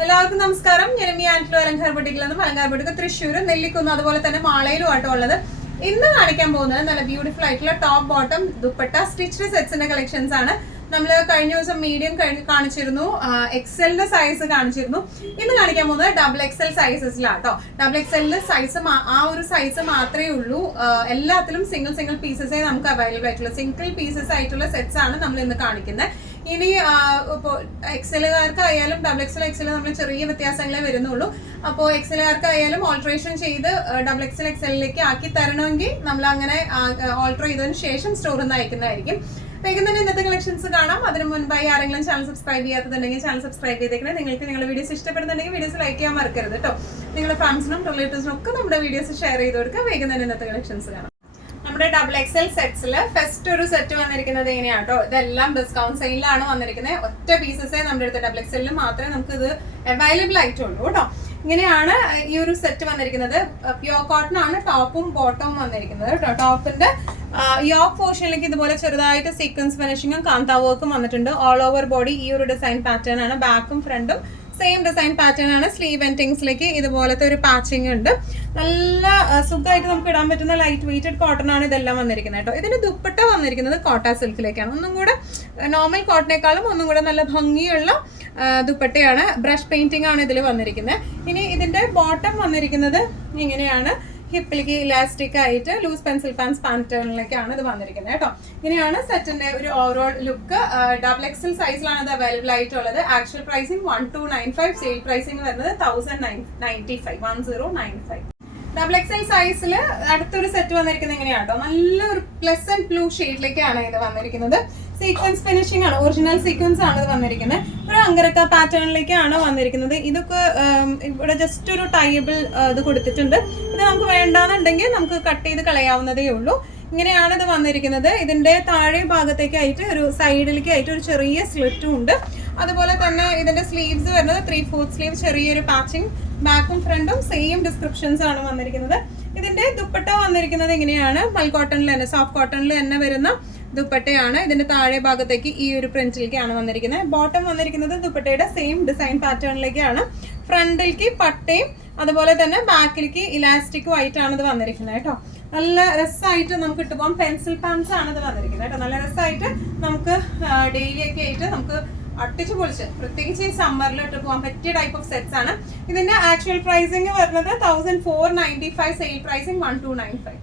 എല്ലാവർക്കും നമസ്കാരം. ഞാൻ ആന്റലോ അലങ്കാർ ബുട്ടിക്കിൽ നിന്ന് അലങ്കാർ ബുട്ടിക്ക് തൃശ്ശൂർ, നെല്ലിക്കുന്ന്, അതുപോലെ തന്നെ മാളയിലും ആട്ടോ ഉള്ളത്. ഇന്ന് കാണിക്കാൻ പോകുന്നത് നല്ല ബ്യൂട്ടിഫുൾ ആയിട്ടുള്ള ടോപ്പ് ബോട്ടം ദുപ്പട്ട സ്റ്റിച്ച്ഡ് സെറ്റ്സിന്റെ കളക്ഷൻസ് ആണ്. നമ്മൾ കഴിഞ്ഞ ദിവസം മീഡിയം കാണിച്ചിരുന്നു, എക്സലിന്റെ സൈസ് കാണിച്ചിരുന്നു. ഇന്ന് കാണിക്കാൻ പോകുന്നത് ഡബിൾ എക്സൽ സൈസസിലാട്ടോ. ഡബിൾ എക്സലിന്റെ സൈസ് ആ ഒരു സൈസ് മാത്രമേ ഉള്ളൂ. എല്ലാത്തിലും സിംഗിൾ പീസസേ നമുക്ക് അവൈലബിൾ ആയിട്ടുള്ള സിംഗിൾ പീസസ് ആയിട്ടുള്ള സെറ്റ്സ് ആണ് നമ്മൾ ഇന്ന് കാണിക്കുന്നത്. ഇനി ഇപ്പോൾ എക്സലുകാർക്കായാലും ഡബിൾ എക്സൽ നമ്മൾ ചെറിയ വ്യത്യാസങ്ങളെ വരുന്നുള്ളൂ. അപ്പോൾ എക്സലുകാർക്കായാലും ഓൾട്രേഷൻ ചെയ്ത് ഡബിൾ എക്സലിലേക്ക് ആക്കി തരണമെങ്കിൽ നമ്മൾ അങ്ങനെ ഓൾട്ടർ ചെയ്തതിന് ശേഷം സ്റ്റോറിൽ നിന്ന് അയക്കുന്നതായിരിക്കും. വേഗം തന്നെ ഇന്നത്തെ കളക്ഷൻസ് കാണാം. അതിന് മുൻപായി ആരെങ്കിലും ചാനൽ സബ്സ്ക്രൈബ് ചെയ്യാത്തതുണ്ടെങ്കിൽ ചാനൽ സബ്സ്ക്രൈബ് ചെയ്തേക്കണേ. നിങ്ങൾക്ക് നിങ്ങളുടെ വീഡിയോസ് ഇഷ്ടപ്പെടുന്നുണ്ടെങ്കിൽ വീഡിയോസ് ലൈക്ക് ചെയ്യാൻ മറക്കരുത് കേട്ടോ. നിങ്ങളുടെ ഫ്രണ്ട്സിനും റിലേറ്റീവ്സിനും ഒക്കെ നമ്മുടെ വീഡിയോസ് ഷെയർ ചെയ്ത് കൊടുക്കുക. വേഗം തന്നെ ഇന്നത്തെ കളക്ഷൻസ് കാണാം. നമ്മുടെ ഡബിൾ എക്സൽ സെറ്റ്സിൽ ഫസ്റ്റ് ഒരു സെറ്റ് വന്നിരിക്കുന്നത് എങ്ങനെയാട്ടോ, ഇതെല്ലാം ഡിസ്കൗണ്ട് സെയിലാണ് വന്നിരിക്കുന്നത്. ഒറ്റ പീസസേ നമ്മുടെ അടുത്ത് ഡബിൾ എക്സലിൽ മാത്രമേ നമുക്ക് ഇത് അവൈലബിൾ ആയിട്ടുള്ളൂ കേട്ടോ. ഇങ്ങനെയാണ് ഈ ഒരു സെറ്റ് വന്നിരിക്കുന്നത്. പ്യോർ കോട്ടൺ ആണ് ടോപ്പും ബോട്ടവും വന്നിരിക്കുന്നത് കേട്ടോ. ടോപ്പിന്റെ യോക്ക് പോർഷനിലേക്ക് ഇതുപോലെ ചെറുതായിട്ട് സീക്വൻസ് ഫിനിഷിങ്ങും കാന്താ വർക്കും വന്നിട്ടുണ്ട്. ഓൾ ഓവർ ബോഡി ഈ ഒരു ഡിസൈൻ പാറ്റേൺ ആണ്. ബാക്കും ഫ്രണ്ടും സെയിം ഡിസൈൻ പാറ്റേൺ ആണ്. സ്ലീവ് എൻഡിങ്സിലേക്ക് ഇതുപോലത്തെ ഒരു പാച്ചിങ് ഉണ്ട്. നല്ല സുഖമായിട്ട് നമുക്ക് ഇടാൻ പറ്റുന്ന ലൈറ്റ് വെയ്റ്റഡ് കോട്ടൺ ആണ് ഇതെല്ലാം വന്നിരിക്കുന്നത് കേട്ടോ. ഇതിന്റെ ദുപ്പട്ട വന്നിരിക്കുന്നത് കോട്ട സിൽക്കിലേക്കാണ്. ഒന്നും കൂടെ നോർമൽ കോട്ടനേക്കാളും ഒന്നും കൂടെ നല്ല ഭംഗിയുള്ള ദുപ്പട്ടയാണ്. ബ്രഷ് പെയിന്റിംഗ് ആണ് ഇതിൽ വന്നിരിക്കുന്നത്. ഇനി ഇതിന്റെ ബോട്ടം വന്നിരിക്കുന്നത് ഇങ്ങനെയാണ്. ഹിപ്പിലേക്ക് ഇലാസ്റ്റിക് ആയിട്ട് ലൂസ് പെൻസിൽ പാൻസ് പാറ്റേണിലേക്കാണ് ഇത് വന്നിരിക്കുന്നത് കേട്ടോ. ഇങ്ങനെയാണ് സെറ്റിന്റെ ഒരു ഓവറോൾ ലുക്ക്. ഡബിൾ എക്സൽ സൈസിലാണ് ഇത് അവൈലബിൾ ആയിട്ടുള്ളത്. ആക്ച്വൽ പ്രൈസിംഗ് 1295, സെയിൽ പ്രൈസിംഗ് വരുന്നത് 1095. ഡബിൾ എക്സൽ സൈസിൽ അടുത്തൊരു സെറ്റ് വന്നിരിക്കുന്നത് എങ്ങനെയാട്ടോ, നല്ലൊരു പ്ലസന്റ് ബ്ലൂ ഷെയ്ഡിലേക്കാണ് ഇത് വന്നിരിക്കുന്നത്. സീക്വൻസ് ഫിനിഷിംഗ് ആണ്, ഒറിജിനൽ സീക്വൻസ് ആണ് ഇത് വന്നിരിക്കുന്നത്. ഒരു അങ്കരക്ക പാറ്റേണിലേക്കാണ് വന്നിരിക്കുന്നത്. ഇതൊക്കെ ഇവിടെ ജസ്റ്റ് ഒരു ടൈബിൾ ഇത് കൊടുത്തിട്ടുണ്ട്. ഇത് നമുക്ക് വേണ്ടാന്നുണ്ടെങ്കിൽ നമുക്ക് കട്ട് ചെയ്ത് കളയാവുന്നതേ ഉള്ളൂ. ഇങ്ങനെയാണ് ഇത് വന്നിരിക്കുന്നത്. ഇതിന്റെ താഴെ ഭാഗത്തേക്കായിട്ട് ഒരു സൈഡിലേക്ക് ആയിട്ട് ഒരു ചെറിയ സ്ലിറ്റും ഉണ്ട്. അതുപോലെ തന്നെ ഇതിന്റെ സ്ലീവ്സ് വരുന്നത് 3/4 സ്ലീവ്, ചെറിയൊരു പാച്ചിങ്. ബാക്കും ഫ്രണ്ടും സെയിം ഡിസ്ക്രിപ്ഷൻസ് ആണ് വന്നിരിക്കുന്നത്. ഇതിന്റെ ദുപ്പട്ട വന്നിരിക്കുന്നത് ഇങ്ങനെയാണ്. മൽ കോട്ടണിൽ തന്നെ, സോഫ്റ്റ് കോട്ടണിൽ തന്നെ വരുന്ന ദുപ്പട്ടയാണ്. ഇതിന്റെ താഴെ ഭാഗത്തേക്ക് ഈ ഒരു പ്രിന്റിലേക്കാണ് വന്നിരിക്കുന്നത്. ബോട്ടം വന്നിരിക്കുന്നത് ദുപ്പട്ടയുടെ സെയിം ഡിസൈൻ പാറ്റേണിലേക്കാണ്. ഫ്രണ്ടിലേക്ക് പട്ടയും അതുപോലെ തന്നെ ബാക്കിലേക്ക് ഇലാസ്റ്റിക്കും ആയിട്ടാണ് ഇത് വന്നിരിക്കുന്നത് കേട്ടോ. നല്ല രസമായിട്ട് നമുക്ക് ഇട്ട് പോകാം. പെൻസിൽ പാൻസ് ആണ് ഇത് വന്നിരിക്കുന്നത് കേട്ടോ. നല്ല രസമായിട്ട് നമുക്ക് ഡെയിലി ഒക്കെ ആയിട്ട് നമുക്ക് അട്ടിച്ചു പൊളിച്ച്, പ്രത്യേകിച്ച് ഈ സമ്മറിൽ ഇട്ട് പോകാൻ പറ്റിയ ടൈപ്പ് ഓഫ് സെറ്റ്സ് ആണ്. ഇതിന്റെ ആക്ച്വൽ പ്രൈസിങ് വരുന്നത് 1495, സെയിൽ പ്രൈസിങ് 1295.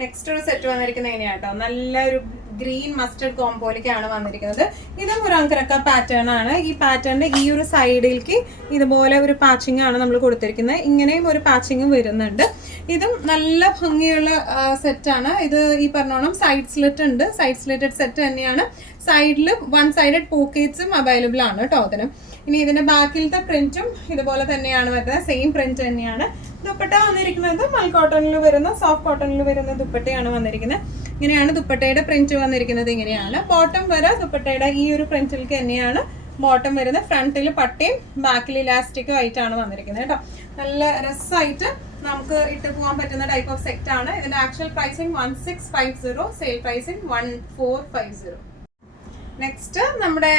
നെക്സ്റ്റ് ഒരു സെറ്റ് വന്നിരിക്കുന്നത് എങ്ങനെയാട്ടോ, നല്ലൊരു ഗ്രീൻ മസ്റ്റർഡ് കോംബോയിലേക്കാണ് വന്നിരിക്കുന്നത്. ഇതും ഒരു അങ്കരക്ക പാറ്റേൺ ആണ്. ഈ പാറ്റേണിന്റെ ഈ ഒരു സൈഡിലേക്ക് ഇതുപോലെ ഒരു പാച്ചിങ് ആണ് നമ്മൾ കൊടുത്തിരിക്കുന്നത്. ഇങ്ങനെയും ഒരു പാച്ചിങ് വരുന്നുണ്ട്. ഇതും നല്ല ഭംഗിയുള്ള സെറ്റാണ്. ഇത് ഈ പറഞ്ഞോണം സൈഡ് സ്ലിറ്റ് ഉണ്ട്. സൈഡ് സ്ലിറ്റഡ് സെറ്റ് തന്നെയാണ്. സൈഡിൽ 1 സൈഡഡ് പോക്കറ്റ്സും അവൈലബിൾ ആണ് കേട്ടോ അതിന്. ഇനി ഇതിന്റെ ബാക്കിലത്തെ പ്രിന്റും ഇതുപോലെ തന്നെയാണ് വരുന്നത്. സെയിം പ്രിന്റ് തന്നെയാണ്. ദുപ്പട്ട വന്നിരിക്കുന്നത് മൽ കോട്ടണിൽ വരുന്ന, സോഫ്റ്റ് കോട്ടണിൽ വരുന്ന ദുപ്പട്ടയാണ് വന്നിരിക്കുന്നത്. ഇങ്ങനെയാണ് ദുപ്പട്ടയുടെ പ്രിന്റ് വന്നിരിക്കുന്നത്. ഇങ്ങനെയാണ് ബോട്ടം വരെ ദുപ്പട്ടയുടെ ഈ ഒരു പ്രിന്റിലേക്ക് തന്നെയാണ് ബോട്ടം വരുന്നത്. ഫ്രണ്ടിൽ പട്ടയും ബാക്കിൽ ഇലാസ്റ്റിക്കും ആയിട്ടാണ് വന്നിരിക്കുന്നത് കേട്ടോ. നല്ല രസമായിട്ട് നമുക്ക് ഇട്ട് പോകാൻ പറ്റുന്ന ടൈപ്പ് ഓഫ് സെറ്റ് ആണ്. ഇതിന്റെ actual pricing 1650, sale pricing 1450. Next നമ്മുടെ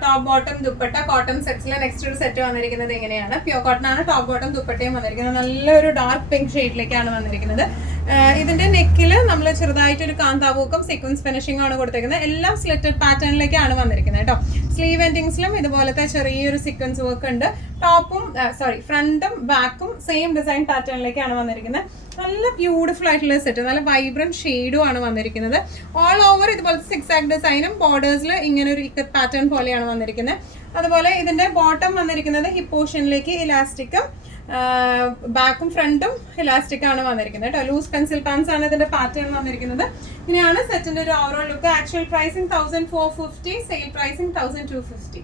ടോപ്പ് ബോട്ടം ദുപ്പട്ട കോട്ടൺ സെറ്റ്സിലെ നെക്സ്റ്റ് ഒരു സെറ്റ് വന്നിരിക്കുന്നത് എങ്ങനെയാണ്. പ്യോർ കോട്ടൺ ആണ് ടോപ്പ് ബോട്ടം ദുപ്പട്ടയും വന്നിരിക്കുന്നത്. നല്ലൊരു ഡാർക്ക് പിങ്ക് ഷെയ്ഡിലേക്കാണ് വന്നിരിക്കുന്നത്. ഇതിന്റെ നെക്കിൽ നമ്മൾ ചെറുതായിട്ടൊരു കാന്താവൂക്കും സീക്വൻസ് ഫിനിഷിംഗ് ആണ് കൊടുത്തിരിക്കുന്നത്. എല്ലാം സ്ലിറ്റഡ് പാറ്റേണിലേക്കാണ് വന്നിരിക്കുന്നത് കേട്ടോ. സ്ലീവ് എൻഡിങ്സിലും ഇതുപോലത്തെ ചെറിയൊരു സീക്വൻസ് വർക്ക് ഉണ്ട്. ടോപ്പും ഫ്രണ്ടും ബാക്കും സെയിം ഡിസൈൻ പാറ്റേണിലേക്കാണ് വന്നിരിക്കുന്നത്. നല്ല ബ്യൂട്ടിഫുൾ ആയിട്ടുള്ള സെറ്റ്, നല്ല വൈബ്രന്റ് ഷെയ്ഡും ആണ് വന്നിരിക്കുന്നത്. ഓൾ ഓവർ ഇതുപോലത്തെ സിക്സാക് ഡിസൈനും ബോർഡേഴ്സിൽ ഇങ്ങനെ ഒരു ഇക്കത്ത് പാറ്റേൺ പോലെയാണ് വന്നിരിക്കുന്നത്. അതുപോലെ ഇതിന്റെ ബോട്ടം വന്നിരിക്കുന്നത് ഹിപ്പ് പോർഷനിലേക്ക് ഇലാസ്റ്റിക്കും ബാക്കും ഫ്രണ്ടും ഇലാസ്റ്റിക് ആണ് വന്നിരിക്കുന്നത് കേട്ടോ. ലൂസ് പെൻസിൽ പാൻസ് ആണ് ഇതിന്റെ പാറ്റേൺ വന്നിരിക്കുന്നത്. ഇങ്ങനെയാണ് സെറ്റിന്റെ ഒരു overall look. Actual pricing 1450, sale pricing 1250.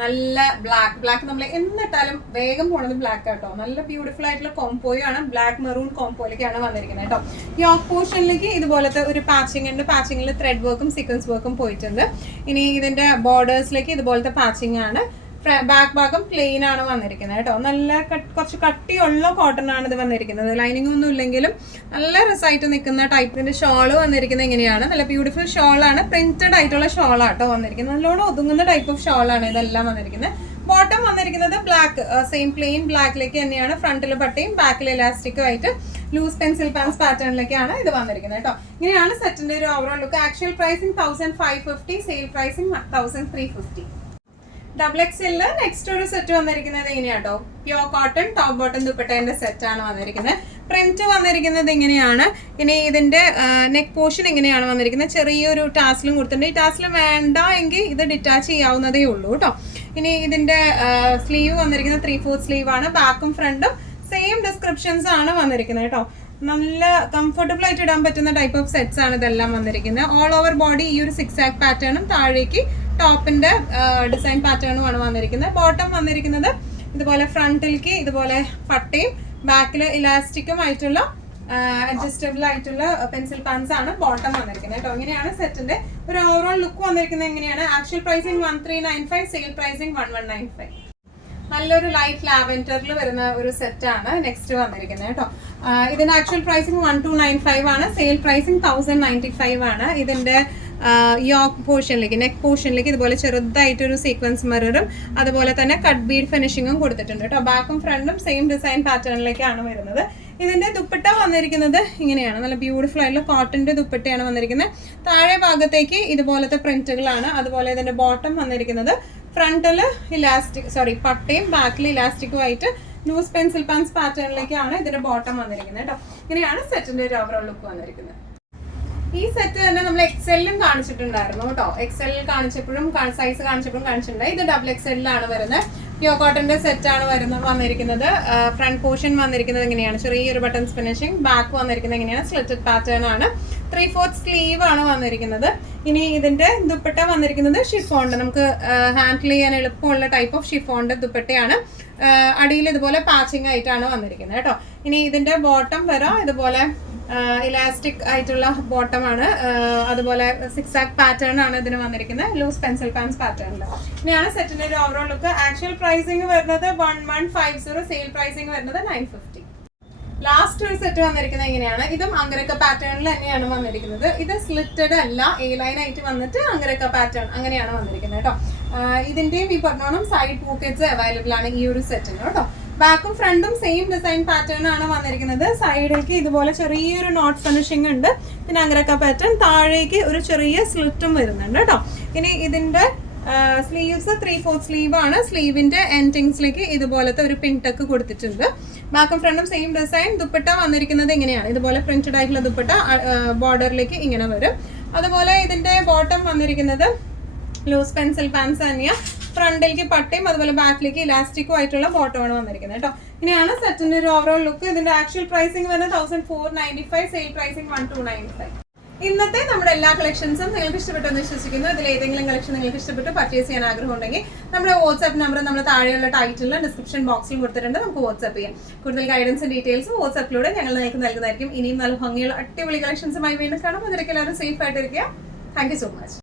നല്ല ബ്ലാക്ക് നമ്മൾ എന്നിട്ടാലും വേഗം പോണത് ബ്ലാക്ക് ആട്ടോ. നല്ല ബ്യൂട്ടിഫുൾ ആയിട്ടുള്ള കോംബോയും ആണ്. ബ്ലാക്ക് മെറൂൺ കോംബോയിലേക്കാണ് വന്നിരിക്കുന്നത് കേട്ടോ. യോക്ക് പോർഷനിലേക്ക് ഇതുപോലത്തെ ഒരു പാച്ചിങ് ഉണ്ട്. പാച്ചിങ്ങിൽ ത്രെഡ് വർക്കും സീക്വൻസ് വർക്കും പോയിട്ടുണ്ട്. ഇനി ഇതിന്റെ ബോർഡേഴ്സിലേക്ക് ഇതുപോലത്തെ പാച്ചിങ് ആണ്. ബാക്ക് ഭാഗം പ്ലെയിൻ ആണ് വന്നിരിക്കുന്നത് കേട്ടോ. നല്ല കുറച്ച് കട്ടിയുള്ള കോട്ടൺ ആണ് ഇത് വന്നിരിക്കുന്നത്. ലൈനിങ് ഒന്നും ഇല്ലെങ്കിലും നല്ല രസമായിട്ട് നിൽക്കുന്ന ടൈപ്പിന്റെ ഷോള് വന്നിരിക്കുന്നത് ഇങ്ങനെയാണ്. നല്ല ബ്യൂട്ടിഫുൾ ഷോളാണ്. പ്രിന്റഡ് ആയിട്ടുള്ള ഷോളാട്ടോ വന്നിരിക്കുന്നത്. നല്ലോണം ഒതുങ്ങുന്ന ടൈപ്പ് ഓഫ് ഷോളാണ് ഇതെല്ലാം വന്നിരിക്കുന്നത്. ബോട്ടം വന്നിരിക്കുന്നത് ബ്ലാക്ക്, സെയിം പ്ലെയിൻ ബ്ലാക്കിലേക്ക് തന്നെയാണ്. ഫ്രണ്ടിൽ പട്ടയും ബാക്കിൽ ഇലാസ്റ്റിക്കും ആയിട്ട് ലൂസ് പെൻസിൽ പാൻസ് പാറ്റേണിലേക്കാണ് ഇത് വന്നിരിക്കുന്നത് കേട്ടോ. ഇങ്ങനെയാണ് സെറ്റിന്റെ ഒരു overall look. Actual pricing 1550, sale pricing 1350. XXL next ഒരു സെറ്റ് വന്നിരിക്കുന്നത് ഇങ്ങനെയാട്ടോ. പ്യോർ കോട്ടൺ ടോപ്പ് ബോട്ടം ദുപ്പട്ടേന്റെ സെറ്റ് ആണ് വന്നിരിക്കുന്നത്. പ്രിന്റ് വന്നിരിക്കുന്നത് ഇങ്ങനെയാണ്. ഇനി ഇതിന്റെ നെക്ക് പോർഷൻ ഇങ്ങനെയാണ് വന്നിരിക്കുന്നത്. ചെറിയൊരു ടാസിലും കൊടുത്തിട്ടുണ്ട്. ഈ ടാസിൽ വേണ്ട എങ്കിൽ ഇത് ഡിറ്റാച്ച് ചെയ്യാവുന്നതേ ഉള്ളൂ കേട്ടോ. ഇനി ഇതിന്റെ സ്ലീവ് വന്നിരിക്കുന്നത് 3/4 സ്ലീവ് ആണ്. ബാക്കും ഫ്രണ്ടും സെയിം ഡിസ്ക്രിപ്ഷൻസ് ആണ് വന്നിരിക്കുന്നത് കേട്ടോ. നല്ല കംഫർട്ടബിൾ ആയിട്ട് ഇടാൻ പറ്റുന്ന ടൈപ്പ് ഓഫ് സെറ്റ്സ് ആണ് ഇതെല്ലാം വന്നിരിക്കുന്നത്. ഓൾ ഓവർ ബോഡി ഈ ഒരു 6 ആക്ക് പാറ്റേണും താഴേക്ക് ടോപ്പിന്റെ ഡിസൈൻ പാറ്റേണുമാണ് വന്നിരിക്കുന്നത്. ബോട്ടം വന്നിരിക്കുന്നത് ഇതുപോലെ ഫ്രണ്ടിലേക്ക് ഇതുപോലെ പട്ടയും ബാക്കിൽ ഇലാസ്റ്റിക്കും ആയിട്ടുള്ള അഡ്ജസ്റ്റബിൾ ആയിട്ടുള്ള പെൻസിൽ പാൻസ് ആണ് ബോട്ടം വന്നിരിക്കുന്നത് കേട്ടോ. ഇങ്ങനെയാണ് സെറ്റിന്റെ ഒരു ഓവറോൾ ലുക്ക് വന്നിരിക്കുന്നത്. എങ്ങനെയാണ് ആക്ച്വൽ പ്രൈസിംഗ് 1395, സെയിൽ പ്രൈസിംഗ് 1195. നല്ലൊരു ലൈറ്റ് ലാവെൻഡറിൽ വരുന്ന ഒരു സെറ്റ് ആണ് നെക്സ്റ്റ് വന്നിരിക്കുന്നത് കേട്ടോ. ഇതിന്റെ ആക്ച്വൽ പ്രൈസിംഗ് 1295 ആണ്, സെയിൽ പ്രൈസിംഗ് 1095 ആണ്. ഇതിന്റെ യോക്ക് പോർഷനിലേക്ക് നെക്ക് പോർഷനിലേക്ക് ഇതുപോലെ ചെറുതായിട്ടൊരു സീക്വൻസ് മിററും അതുപോലെ തന്നെ കട്ട് ബീഡ് ഫിനിഷിങ്ങും കൊടുത്തിട്ടുണ്ട് കേട്ടോ. ബാക്കും ഫ്രണ്ടും സെയിം ഡിസൈൻ പാറ്റേണിലേക്കാണ് വരുന്നത്. ഇതിന്റെ ദുപ്പട്ട വന്നിരിക്കുന്നത് ഇങ്ങനെയാണ്. നല്ല ബ്യൂട്ടിഫുൾ ആയിട്ടുള്ള കോട്ടന്റെ ദുപ്പട്ടയാണ് വന്നിരിക്കുന്നത്. താഴെ ഭാഗത്തേക്ക് ഇതുപോലത്തെ പ്രിന്റുകളാണ്. അതുപോലെ ഇതിന്റെ ബോട്ടം വന്നിരിക്കുന്നത് ഫ്രണ്ടില് പട്ടയും ബാക്കിൽ ഇലാസ്റ്റിക്കും ആയിട്ട് ലൂസ് പെൻസിൽ പാൻസ് പാറ്റേണിലേക്കാണ് ഇതിന്റെ ബോട്ടം വന്നിരിക്കുന്നത് കേട്ടോ. ഇങ്ങനെയാണ് സെറ്റിന്റെ ഒരു ഓവറോൾ ലുക്ക് വന്നിരിക്കുന്നത്. ഈ സെറ്റ് തന്നെ നമ്മൾ എക്സെല്ലും കാണിച്ചിട്ടുണ്ടായിരുന്നു കേട്ടോ. എക്സെല്ലിൽ കാണിച്ചപ്പോഴും സൈസ് കാണിച്ചപ്പോഴും കാണിച്ചിട്ടുണ്ട്. ഇത് XXL ആണ് വരുന്നത്. പ്യോർ കോട്ടന്റെ സെറ്റ് ആണ് വന്നിരിക്കുന്നത്. ഫ്രണ്ട് പോർഷൻ വന്നിരിക്കുന്നത് ഇങ്ങനെയാണ്. ചെറിയൊരു ബട്ടൺസ് ഫിനിഷിംഗ്. ബാക്ക് വന്നിരിക്കുന്നത് ഇങ്ങനെയാണ്. സ്ലിറ്റഡ് പാറ്റേൺ ആണ്. 3/4 സ്ലീവ് ആണ് വന്നിരിക്കുന്നത്. ഇനി ഇതിന്റെ ദുപ്പട്ട വന്നിരിക്കുന്നത് ഷിഫോണിന്റെ, നമുക്ക് ഹാൻഡിൽ ചെയ്യാൻ എളുപ്പമുള്ള ടൈപ്പ് ഓഫ് ഷിഫോണിന്റെ ദുപ്പട്ടയാണ്. അടിയിൽ ഇതുപോലെ പാച്ചിങ് ആയിട്ടാണ് വന്നിരിക്കുന്നത് കേട്ടോ. ഇനി ഇതിന്റെ ബോട്ടം വരാം ഇതുപോലെ ഇലാസ്റ്റിക് ആയിട്ടുള്ള ബോട്ടം ആണ്. അതുപോലെ 6 ആക്ക് പാറ്റേൺ ആണ് ഇതിന് വന്നിരിക്കുന്നത്. ലൂസ് പെൻസിൽ പാൻസ് പാറ്റേണിൽ. ഇനിയാണ് സെറ്റിന്റെ ഒരു ഓവറോൾ ലുക്ക്. ആക്ച്വൽ പ്രൈസിംഗ് വരുന്നത് 1150, സെയിൽ പ്രൈസിംഗ് വരുന്നത് 950. ലാസ്റ്റ് ഒരു സെറ്റ് വന്നിരിക്കുന്നത് ഇങ്ങനെയാണ്. ഇതും അങ്കരക്ക പാറ്റേണിൽ തന്നെയാണ് വന്നിരിക്കുന്നത്. ഇത് സ്ലിറ്റഡ് അല്ല, എ ലൈൻ ആയിട്ട് വന്നിട്ട് അങ്കരക്ക പാറ്റേൺ അങ്ങനെയാണ് വന്നിരിക്കുന്നത് കേട്ടോ. ഇതിന്റെയും ഈ പറഞ്ഞോണം സൈഡ് പോക്കറ്റ്സ് അവൈലബിൾ ആണ് ഈ ഒരു സെറ്റിന് കേട്ടോ. ബാക്കും ഫ്രണ്ടും സെയിം ഡിസൈൻ പാറ്റേൺ ആണ് വന്നിരിക്കുന്നത്. സൈഡിലേക്ക് ഇതുപോലെ ചെറിയൊരു നോട്ട് ഫിനിഷിംഗ് ഉണ്ട്. പിന്നെ അങ്കരക്ക പാറ്റേൺ, താഴേക്ക് ഒരു ചെറിയ സ്ലിറ്റും വരുന്നുണ്ട് കേട്ടോ. ഇനി ഇതിന്റെ സ്ലീവ്സ് 3/4 സ്ലീവ് ആണ്. സ്ലീവിന്റെ എൻഡിങ്സിലേക്ക് ഇതുപോലത്തെ ഒരു പിൻടക്ക് കൊടുത്തിട്ടുണ്ട്. ബാക്കും ഫ്രണ്ടും സെയിം ഡിസൈൻ. ദുപ്പട്ട വന്നിരിക്കുന്നത് ഇങ്ങനെയാണ്. ഇതുപോലെ പ്രിന്റഡ് ആയിട്ടുള്ള ദുപ്പട്ട ബോർഡറിലേക്ക് ഇങ്ങനെ വരും. അതുപോലെ ഇതിന്റെ ബോട്ടം വന്നിരിക്കുന്നത് ലൂസ് പെൻസിൽ പാൻസ് തന്നെയാണ്. ഫ്രണ്ടിലേക്ക് പട്ടയും അതുപോലെ ബാക്കിലേക്ക് ഇലാസ്റ്റിക്കും ആയിട്ടുള്ള ബോട്ടമാണ് വന്നിരിക്കുന്നത് കേട്ടോ. ഇങ്ങനെയാണ് സെറ്റിന്റെ ഒരു ഓവറോൾ ലുക്ക്. ഇതിന്റെ ആക്ച്വൽ പ്രൈസിംഗ് വരുന്നത് 1495, സെയിൽ പ്രൈസിംഗ് 1295. ഇന്നത്തെ നമ്മുടെ എല്ലാ കളക്ഷൻസും നിങ്ങൾക്ക് ഇഷ്ടപ്പെട്ടെന്ന് വിശ്വസിക്കുന്നു. ഇതിൽ ഏതെങ്കിലും കളക്ഷൻ നിങ്ങൾക്ക് ഇഷ്ടപ്പെട്ട് പർച്ചേസ് ചെയ്യാൻ ആഗ്രഹം ഉണ്ടെങ്കിൽ നമ്മുടെ വാട്സ്ആപ്പ് നമ്പർ നമ്മൾ താഴെയുള്ള ടൈറ്റിലും ഡിസ്ക്രിപ്ഷൻ ബോക്സിൽ കൊടുത്തിട്ടുണ്ട്. നമുക്ക് വാട്സ്ആപ്പ് ചെയ്യാം. കൂടുതൽ ഗൈഡൻസും ഡീറ്റെയിൽസും വാട്സ്ആപ്പിലൂടെ ഞങ്ങൾ നിങ്ങൾക്ക് നൽകുന്നതായിരിക്കും. ഇനിയും നല്ല ഭംഗിയുള്ള അടിപൊളി കളക്ഷൻസുമായി വീണ്ടും കാണാം. അതിലേക്ക് എല്ലാവരും സേഫ് ആയിട്ടിരിക്കുക. Thank you so much.